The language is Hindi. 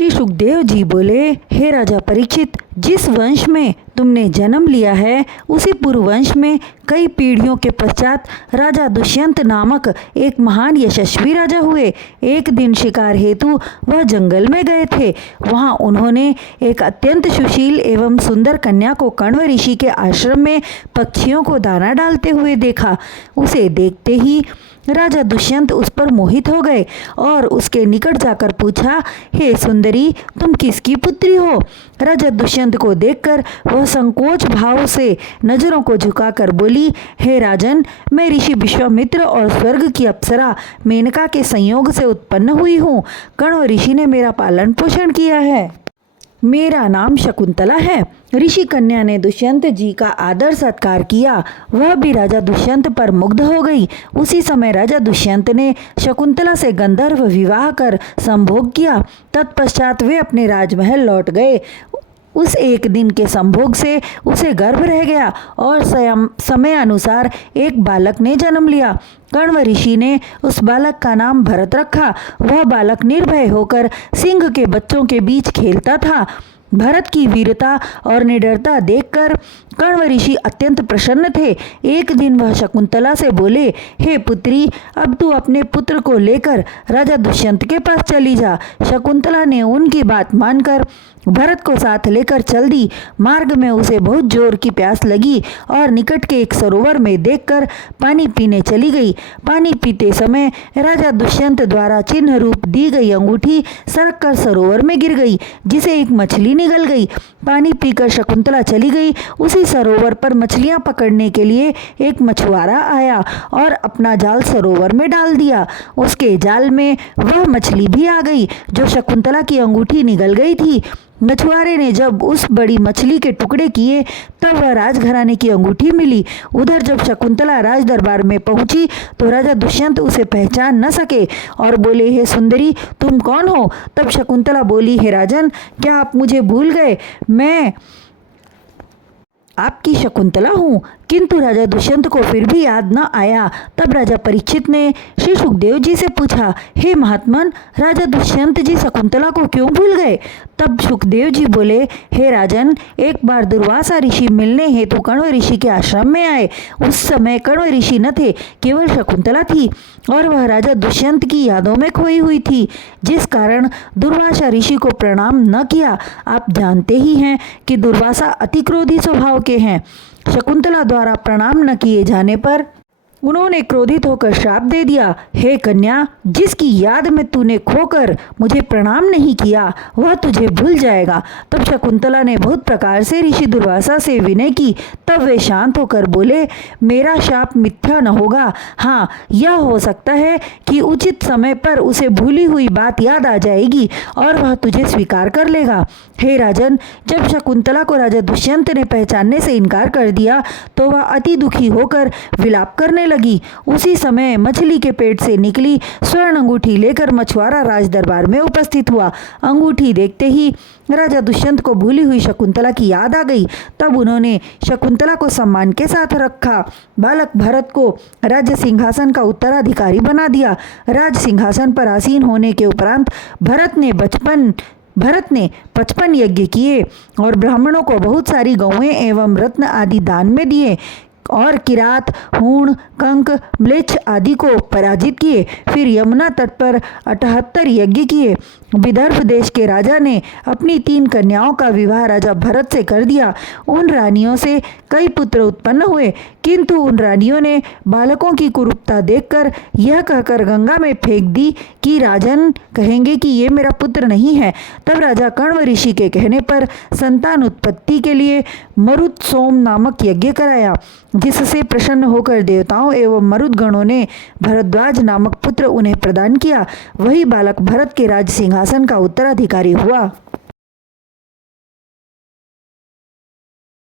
श्री सुखदेव जी बोले, हे राजा परीक्षित, जिस वंश में तुमने जन्म लिया है उसी पूर्व वंश में कई पीढ़ियों के पश्चात राजा दुष्यंत नामक एक महान यशस्वी राजा हुए। एक दिन शिकार हेतु वह जंगल में गए थे। वहां उन्होंने एक अत्यंत सुशील एवं सुंदर कन्या को कण्व ऋषि के आश्रम में पक्षियों को दाना डालते हुए देखा। उसे देखते ही राजा दुष्यंत उस पर मोहित हो गए और उसके निकट जाकर पूछा, हे सुंदरी, तुम किसकी पुत्री हो? राजा दुष्यंत को देखकर वह संकोच भाव से नजरों को झुकाकर बोली, हे राजन, मैं ऋषि विश्वामित्र और स्वर्ग की अप्सरा मेनका के संयोग से उत्पन्न हुई हूँ। कण्व ऋषि ने मेरा पालन पोषण किया है। मेरा नाम शकुंतला है। ऋषि कन्या ने दुष्यंत जी का आदर सत्कार किया। वह भी राजा दुष्यंत पर मुग्ध हो गई। उसी समय राजा दुष्यंत ने शकुंतला से गंधर्व विवाह कर संभोग किया। तत्पश्चात वे अपने राजमहल लौट गए। उस एक दिन के संभोग से उसे गर्भ रह गया और समय अनुसार एक बालक ने जन्म लिया। कण्व ऋषि ने उस बालक का नाम भरत रखा। वह बालक निर्भय होकर सिंह के बच्चों के बीच खेलता था। भरत की वीरता और निडरता देखकर कण्व ऋषि अत्यंत प्रसन्न थे। एक दिन वह शकुंतला से बोले, हे पुत्री, अब तू अपने पुत्र को लेकर राजा दुष्यंत के पास चली जा। शकुंतला ने उनकी बात मानकर भरत को साथ लेकर चल दी। मार्ग में उसे बहुत जोर की प्यास लगी और निकट के एक सरोवर में देखकर पानी पीने चली गई। पानी पीते समय राजा दुष्यंत द्वारा चिन्ह रूप दी गई अंगूठी सरक कर सरोवर में गिर गई, जिसे एक मछली निगल गई। पानी पीकर शकुंतला चली गई। उसी सरोवर पर मछलियां पकड़ने के लिए एक मछुआरा आया और अपना जाल सरोवर में डाल दिया। उसके जाल में वह मछली भी आ गई जो शकुंतला की अंगूठी निगल गई थी। मछुआरे ने जब उस बड़ी मछली के टुकड़े किए तब वह राजघराने की अंगूठी मिली। उधर जब शकुंतला राज दरबार में पहुंची तो राजा दुष्यंत उसे पहचान न सके और बोले, हे सुंदरी, तुम कौन हो? तब शकुंतला बोली, हे राजन, क्या आप मुझे भूल गए? मैं आपकी शकुंतला हूँ। किंतु राजा दुष्यंत को फिर भी याद न आया। तब राजा परीक्षित ने श्री सुखदेव जी से पूछा, हे महात्मन, राजा दुष्यंत जी शकुंतला को क्यों भूल गए? तब सुखदेव जी बोले, हे राजन, एक बार दुर्वासा ऋषि मिलने हेतु कण्व ऋषि के आश्रम में आए। उस समय कण्व ऋषि न थे, केवल शकुंतला थी और वह राजा दुष्यंत की यादों में खोई हुई थी, जिस कारण दुर्वासा ऋषि को प्रणाम न किया। आप जानते ही हैं कि दुर्वासा अति क्रोधी स्वभाव के हैं। शकुंतला द्वारा प्रणाम न किए जाने पर उन्होंने क्रोधित होकर श्राप दे दिया, हे कन्या, जिसकी याद में तूने खोकर मुझे प्रणाम नहीं किया वह तुझे भूल जाएगा। तब शकुंतला ने बहुत प्रकार से ऋषि दुर्वासा से विनय की। तब वे शांत होकर बोले, मेरा शाप मिथ्या न होगा। हाँ, यह हो सकता है कि उचित समय पर उसे भूली हुई बात याद आ जाएगी और वह तुझे स्वीकार कर लेगा। हे राजन, जब शकुंतला को राजा दुष्यंत ने पहचानने से इनकार कर दिया तो वह अति दुखी होकर विलाप करने लगी। उसी समय मछली के पेट से निकली स्वर्ण अंगूठी लेकर मछुआरा राज दरबार में उपस्थित हुआ। अंगूठी देखते ही राजा दुष्यंत को भूली हुई शकुंतला की याद आ गई। तब उन्होंने शकुंतला को सम्मान के साथ रखा। बालक भरत को राज्य सिंहासन का उत्तराधिकारी बना दिया। राज सिंहासन पर आसीन होने के उपरांत भरत ने 55 यज्ञ किए और ब्राह्मणों को बहुत सारी गौएं एवं रत्न आदि दान में दिए और किरात, हूण, कंक, म्लेच्छ आदि को पराजित किए। फिर यमुना तट पर 78 यज्ञ किए। विदर्भ देश के राजा ने अपनी 3 कन्याओं का विवाह राजा भरत से कर दिया। उन रानियों से कई पुत्र उत्पन्न हुए, किंतु उन रानियों ने बालकों की कुरूपता देखकर यह कहकर गंगा में फेंक दी कि राजन कहेंगे कि ये मेरा पुत्र नहीं है। तब राजा कण्व ऋषि के कहने पर संतान उत्पत्ति के लिए मरुत्सोम नामक यज्ञ कराया, जिससे प्रसन्न होकर देवताओं एवं मरुदगणों ने भरद्वाज नामक पुत्र उन्हें प्रदान किया। वही बालक भरत के राज सिंहासन का उत्तराधिकारी हुआ।